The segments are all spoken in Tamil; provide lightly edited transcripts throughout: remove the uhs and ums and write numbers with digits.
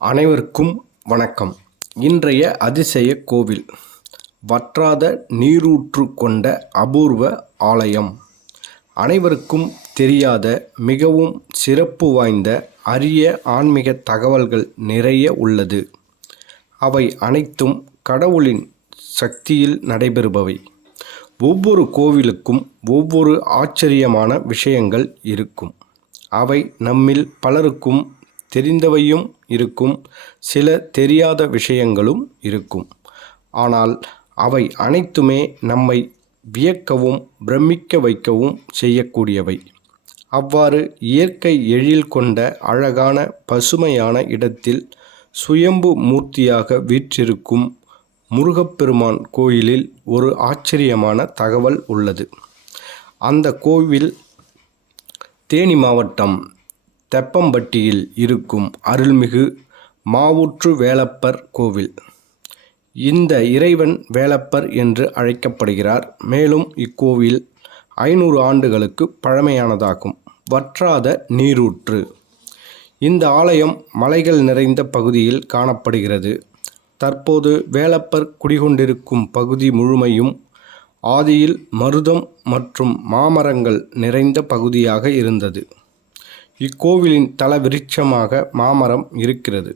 அனைவருக்கும் வணக்கம். இன்றைய அதிசய கோவில் வற்றாத நீரூற்று கொண்ட அபூர்வ ஆலயம். அனைவருக்கும் தெரியாத மிகவும் சிறப்பு வாய்ந்த அரிய ஆன்மீக தகவல்கள் நிறைய உள்ளது. அவை அனைத்தும் கடவுளின் சக்தியில் நடைபெறுபவை. ஒவ்வொரு கோவிலுக்கும் ஒவ்வொரு ஆச்சரியமான விஷயங்கள் இருக்கும். அவை நம்மில் பலருக்கும் தெரிந்தவையும் இருக்கும், சில தெரியாத விஷயங்களும் இருக்கும். ஆனால் அவை அனைத்துமே நம்மை வியக்கவும் பிரமிக்க வைக்கவும் செய்யக்கூடியவை. அவ்வாறு இயற்கை எழில் கொண்ட அழகான பசுமையான இடத்தில் சுயம்பு மூர்த்தியாக வீற்றிருக்கும் முருகப்பெருமான் கோயிலில் ஒரு ஆச்சரியமான தகவல் உள்ளது. அந்த கோவில் தேனி மாவட்டம் தெப்பம்பட்டியில் இருக்கும் அருள்மிகு மாவூற்று வேலப்பர் கோவில். இந்த இறைவன் வேலப்பர் என்று அழைக்கப்படுகிறார். மேலும் இக்கோவில் 500 ஆண்டுகளுக்கு பழமையானதாகும். வற்றாத நீரூற்று. இந்த ஆலயம் மலைகள் நிறைந்த பகுதியில் காணப்படுகிறது. தற்போது வேலப்பர் குடிகொண்டிருக்கும் பகுதி முழுமையும் ஆதியில் மருதம் மற்றும் மாமரங்கள் நிறைந்த பகுதியாக இருந்தது. இக்கோவிலின் தல விருட்சமாக மாமரம் இருக்கிறது.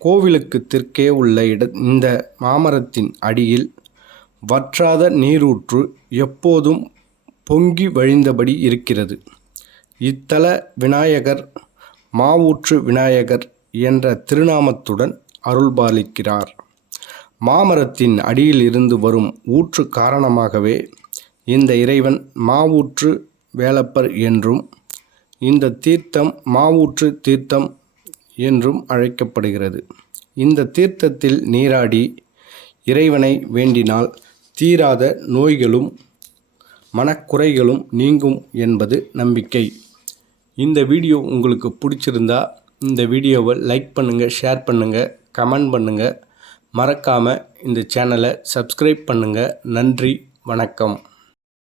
கோவிலுக்கு தெற்கே உள்ள இந்த மாமரத்தின் அடியில் வற்றாத நீரூற்று எப்போதும் பொங்கி வழிந்தபடி இருக்கிறது. இத்தல விநாயகர் மாவூற்று விநாயகர் என்ற திருநாமத்துடன் அருள்பாலிக்கிறார். மாமரத்தின் அடியில் இருந்து வரும் ஊற்று காரணமாகவே இந்த இறைவன் மாவூற்று வேலப்பர் என்றும் இந்த தீர்த்தம் மாவூற்று தீர்த்தம் என்றும் அழைக்கப்படுகிறது. இந்த தீர்த்தத்தில் நீராடி இறைவனை வேண்டினால் தீராத நோய்களும் மனக்குறைகளும் நீங்கும் என்பது நம்பிக்கை. இந்த வீடியோ உங்களுக்கு பிடிச்சிருந்தா இந்த வீடியோவை லைக் பண்ணுங்கள், ஷேர் பண்ணுங்கள், கமெண்ட் பண்ணுங்கள். மறக்காமல் இந்த சேனலை சப்ஸ்கிரைப் பண்ணுங்கள். நன்றி, வணக்கம்.